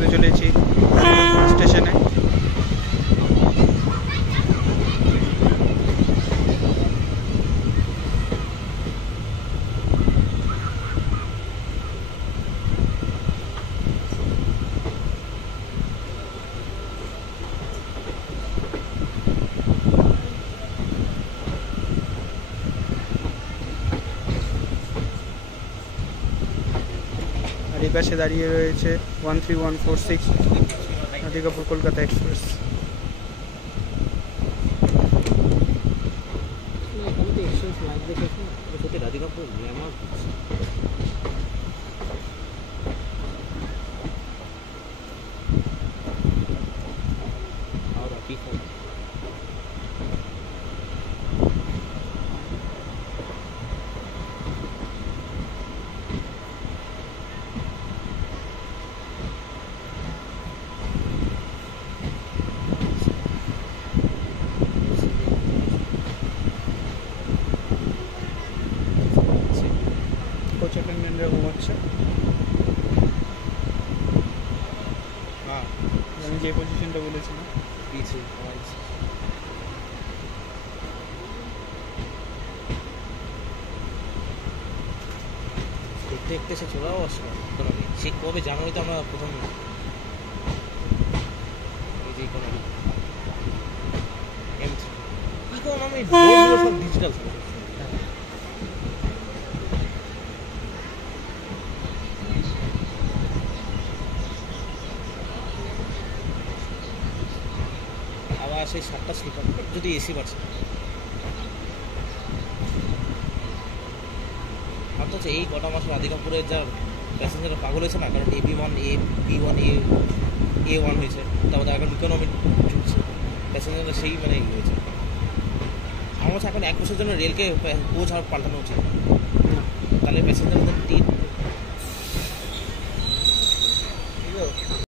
পৌঁছতে চলেছি স্টেশনে। আর এই পাশে দাঁড়িয়ে রয়েছে 13146 রাধিকাপুর কলকাতা এক্সপ্রেস। রাধিকাপুর কোচ অ্যাটেন্ডেন্টরা ঘুমাচ্ছে। আমি যে পজিশনটা বলেছিলাম পিছিয়ে দেখতে দেখতে সে চলেও আসলো। সে কবে জানুয়ারিতে আমরা প্রথম এই যে ইকোনমি সব ডিজিটাল আবার সেই 7টা স্লিপার যদি এসি বাড়ছে ভাবতে এই কটা মাস রাধিকাপুরের যা প্যাসেঞ্জার পাগল হয়েছে না, কারণ AB1 B1 A1 হয়েছে, তারপর এখন ইকোনমি ঢুকছে প্যাসেঞ্জাররা সেই মানে হয়েছে। আমার এখন 1 বছরের জন্য রেলকে কোচ আর পাল্টানো উচিত, তাহলে প্যাসেঞ্জারদের